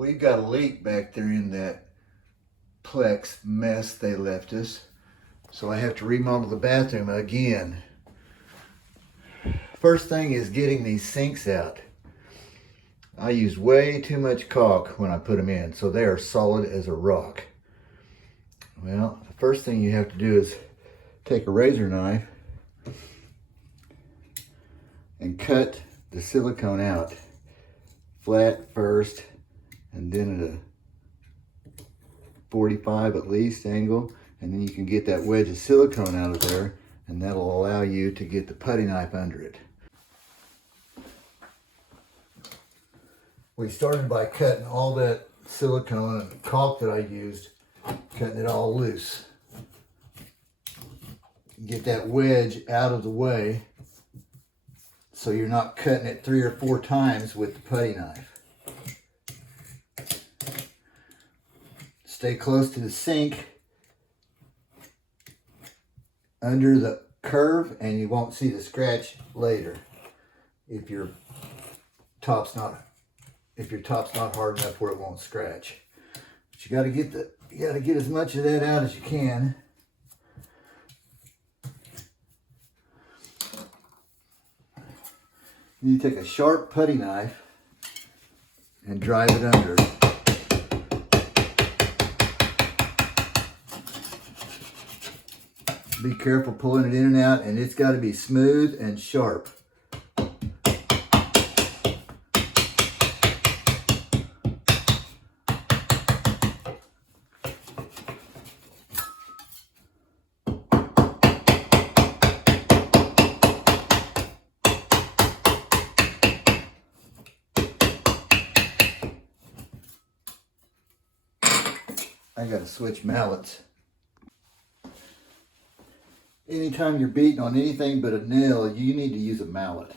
We've got a leak back there in that Plex mess they left us. So I have to remodel the bathroom again. First thing is getting these sinks out. I used way too much caulk when I put them in, so they are solid as a rock. Well, the first thing you have to do is take a razor knife and cut the silicone out. Flat first, and then at a 45 at least angle, and then you can get that wedge of silicone out of there, and that'll allow you to get the putty knife under it. We started by cutting all that silicone and caulk that I used, cutting it all loose. Get that wedge out of the way so you're not cutting it 3 or 4 times with the putty knife. Stay close to the sink under the curve, and you won't see the scratch later if your top's not hard enough where it won't scratch. But you got to get as much of that out as you can. You take a sharp putty knife and drive it under. Be careful pulling it in and out, and it's got to be smooth and sharp. I gotta switch mallets. Anytime you're beating on anything but a nail, you need to use a mallet.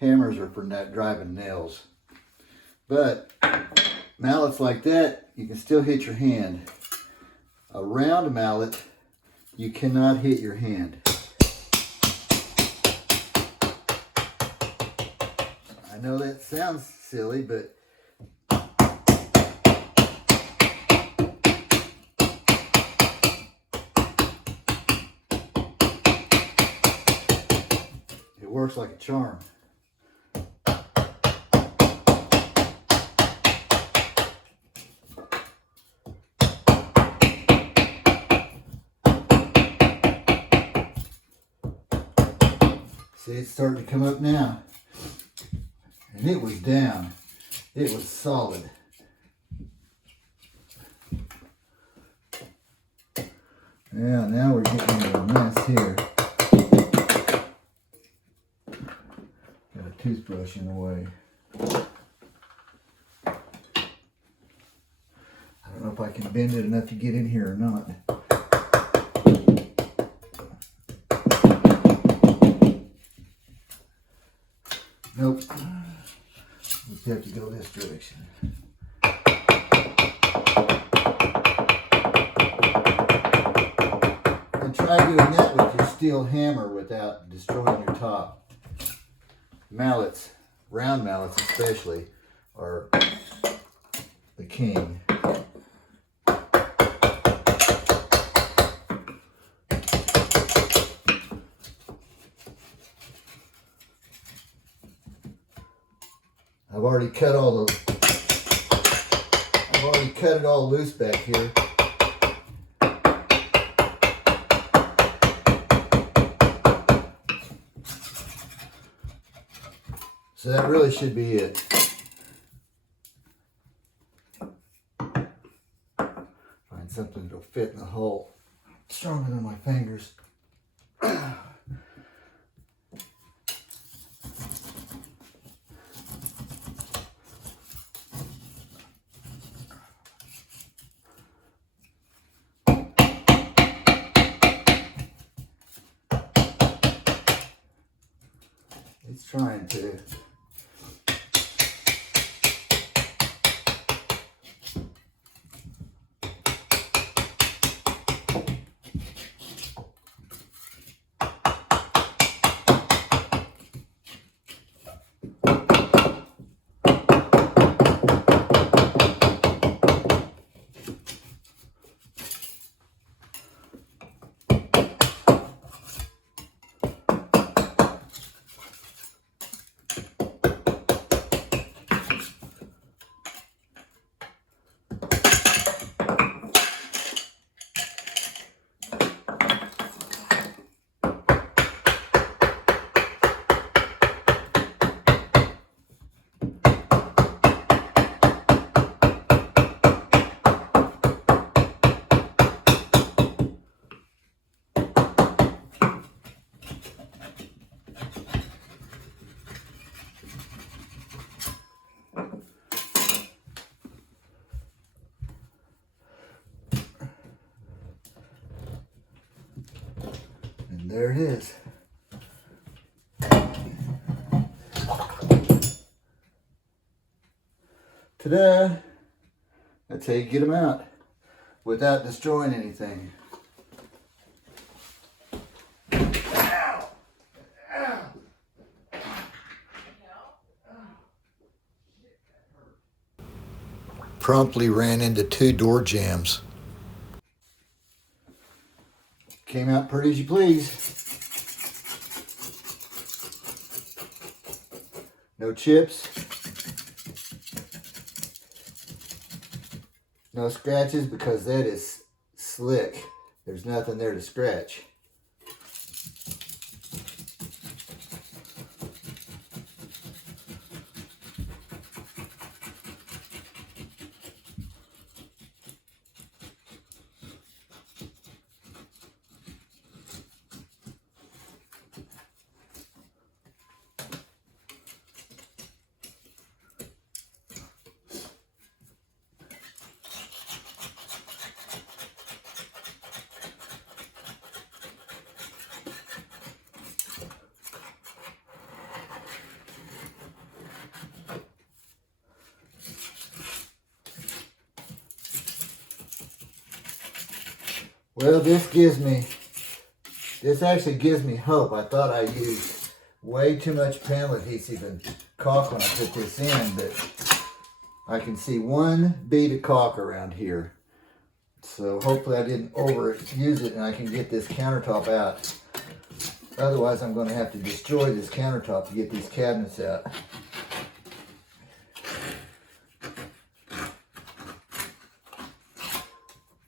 Hammers are for driving nails. But mallets like that, you can still hit your hand. A round mallet, you cannot hit your hand. I know that sounds silly, but it works like a charm. See, it's starting to come up now. And it was down. It was solid. Yeah, now we're getting into a mess here. Got a toothbrush in the way. I don't know if I can bend it enough to get in here or not. Nope. We have to go this direction. And try doing that with your steel hammer without destroying your top. Mallets, round mallets especially, are the king. I've already cut it all loose back here. So that really should be it. Find something that'll fit in the hole. Stronger than my fingers. It's trying to. There it is. Ta-da! That's how you get them out without destroying anything. Ow! Ow! Promptly ran into 2 door jambs. Came out pretty as you please. No chips. No scratches because that is slick. There's nothing there to scratch. Well, this actually gives me hope. I thought I used way too much panel adhesive and caulk when I put this in, but I can see 1 bead of caulk around here. So hopefully I didn't overuse it and I can get this countertop out. Otherwise I'm going to have to destroy this countertop to get these cabinets out.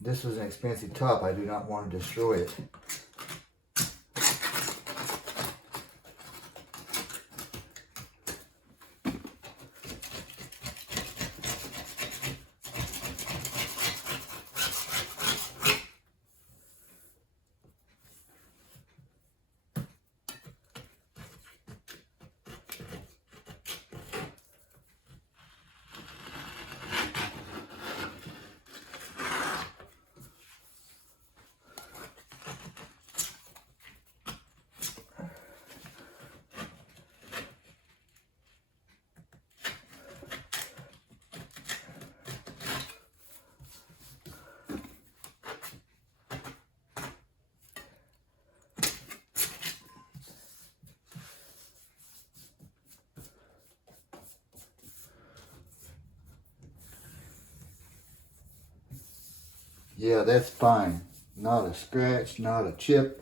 This was an expensive top. I do not want to destroy it. Yeah, that's fine. Not a scratch, not a chip.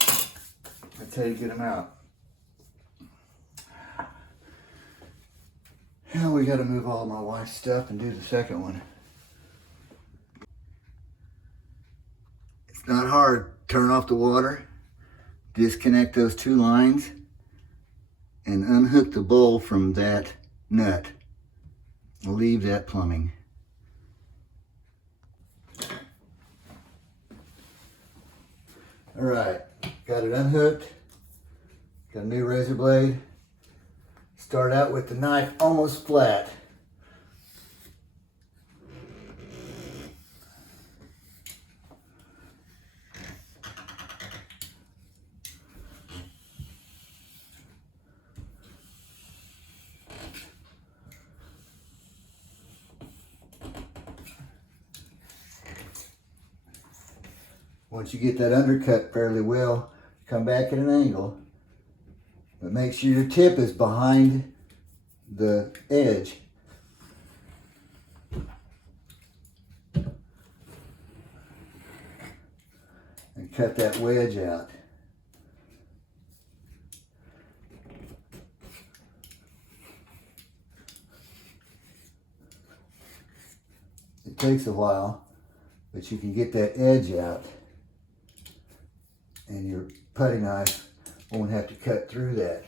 That's how you get them out. Now we got to move all my wife's stuff and do the second one. It's not hard. Turn off the water, disconnect those 2 lines, and unhook the bowl from that nut. Leave that plumbing. All right, got it unhooked. Got a new razor blade. Start out with the knife almost flat. Once you get that undercut fairly well, come back at an angle, but make sure your tip is behind the edge. And cut that wedge out. It takes a while, but you can get that edge out, and your putty knife won't have to cut through that.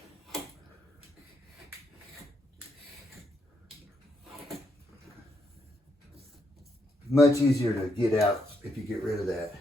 Much easier to get out if you get rid of that.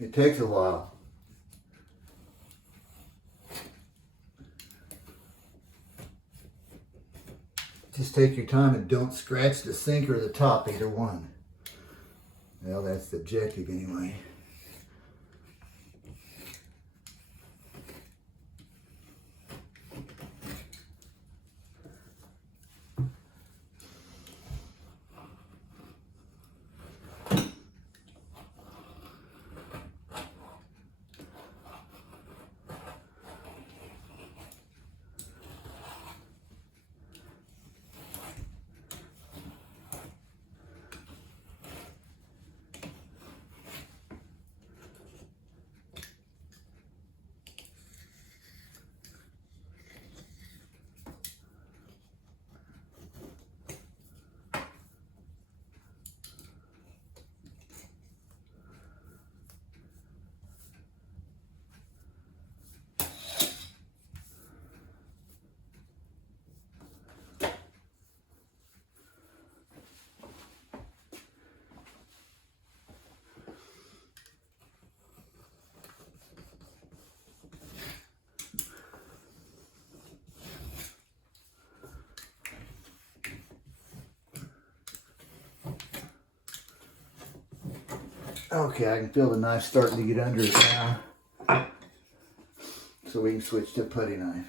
It takes a while. Just take your time and don't scratch the sink or the top, either one. Well, that's the objective anyway. Okay, I can feel the knife starting to get under it now. So we can switch to a putty knife.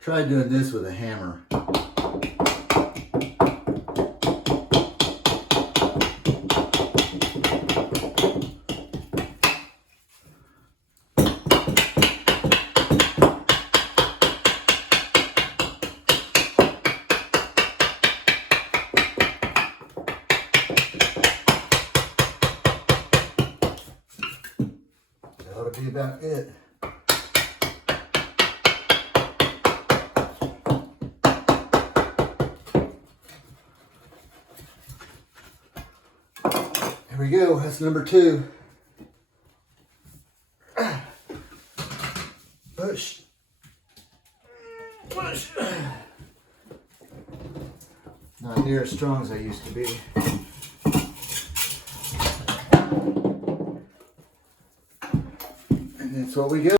Try doing this with a hammer. That ought to be about it. Here we go, that's number 2. Push. Push. Not near as strong as I used to be. And that's what we got.